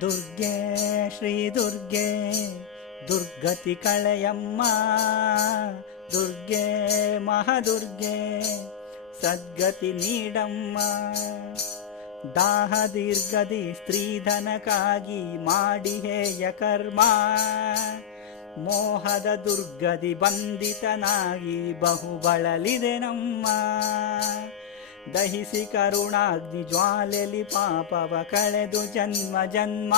ದುರ್ಗೆ, ಶ್ರೀ ದುರ್ಗೆ, ದುರ್ಗತಿ ಕಳೆಯಮ್ಮ. ದುರ್ಗೆ, ಮಹಾದುರ್ಗೆ, ಸದ್ಗತಿ ನೀಡಮ್ಮ. ದಾಹ ದೀರ್ಘದಿ ಸ್ತ್ರೀಧನಕ್ಕಾಗಿ ಮಾಡಿ ಹೇಯ ಕರ್ಮ. ಮೋಹದ ದುರ್ಗದಿ ಬಂಧಿತನಾಗಿ ಬಹು ಬಳಲಿದೆ ನಮ್ಮ. ದಹಿಸಿ ಕರುಣಾಗ್ನಿ ಜ್ವಾಲೆಲಿ ಪಾಪವ ಕಳೆದು ಜನ್ಮ ಜನ್ಮ.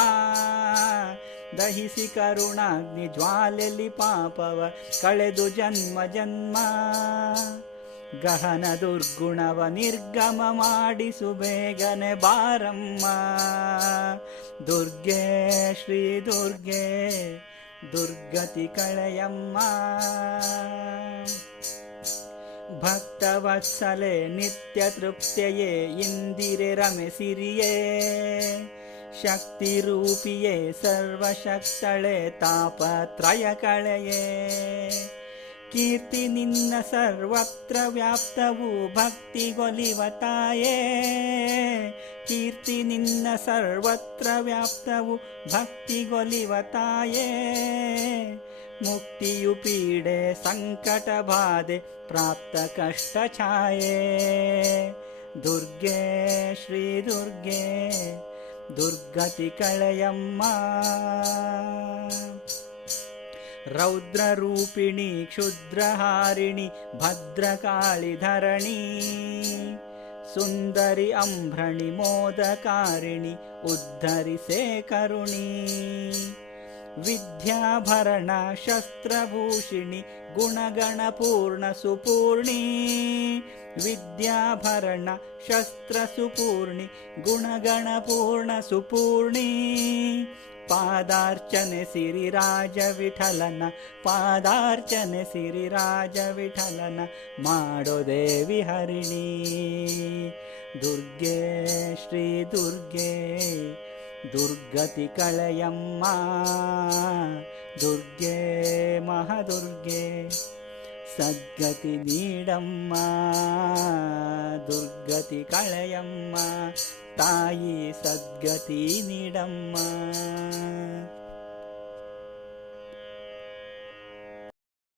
ದಹಿಸಿ ಕರುಣಾಗ್ನಿ ಜ್ವಾಲೆಲಿ ಪಾಪವ ಕಳೆದು ಜನ್ಮ ಜನ್ಮ. ಗಹನ ದುರ್ಗುಣವ ನಿರ್ಗಮ ಮಾಡಿಸು ಬೇಗನೆ ಬಾರಮ್ಮ. ದುರ್ಗೆ ಶ್ರೀ ದುರ್ಗೆ, ದುರ್ಗತಿ ಕಳೆಯಮ್ಮ. ಇಂದಿರೆ ರಮೆಸಿರಿಯೇ ಶಕ್ತಿ ರೂಪಿಯೇ ಸರ್ವಶಕ್ತಳೆ ತಾಪತ್ರಯ ಕಳೆಯೇ. ಕೀರ್ತಿ ನಿನ್ನ ಸರ್ವತ್ರ ವ್ಯಾಪ್ತವು ಭಕ್ತಿಗೊಲಿವ ತಾಯೇ. ಕೀರ್ತಿ ನಿನ್ನ ಸರ್ವತ್ರ ವ್ಯಾಪ್ತವು ಭಕ್ತಿಗೊಲಿವ ತಾಯೇ. मुक्तियुपीडे सङ्कटबाधे प्राप्तकष्टछाये दुर्गे श्रीदुर्गे दुर्गे दुर्गतिकळयम्मा रौद्ररूपिणि क्षुद्रहारिणि भद्रकालिधरणी सुन्दरि अम्भ्रणि मोदकारिणि उद्धरि से करुणी विद्याभरण शस्त्रभूषिणि गुणगणपूर्णसुपूर्णी। विद्याभरण शस्त्रसुपूर्णि गुणगणपूर्णसुपूर्णी। सुपूर्णी पादर्चनेसिरिराजविठलन पादार्चने सिरिराजविठलन माडो देवि हरिणी। दुर्गे श्री दुर्गे। ದುರ್ಗತಿ ಕಳೆಯಮ್ಮ ದುರ್ಗೆ ಮಹಾದುರ್ಗೆ ಸದ್ಗತಿ ನೀಡಮ್ಮ ದುರ್ಗತಿ ಕಳೆಯಮ್ಮ ತಾಯಿ ಸದ್ಗತಿ ನೀಡಮ್ಮ.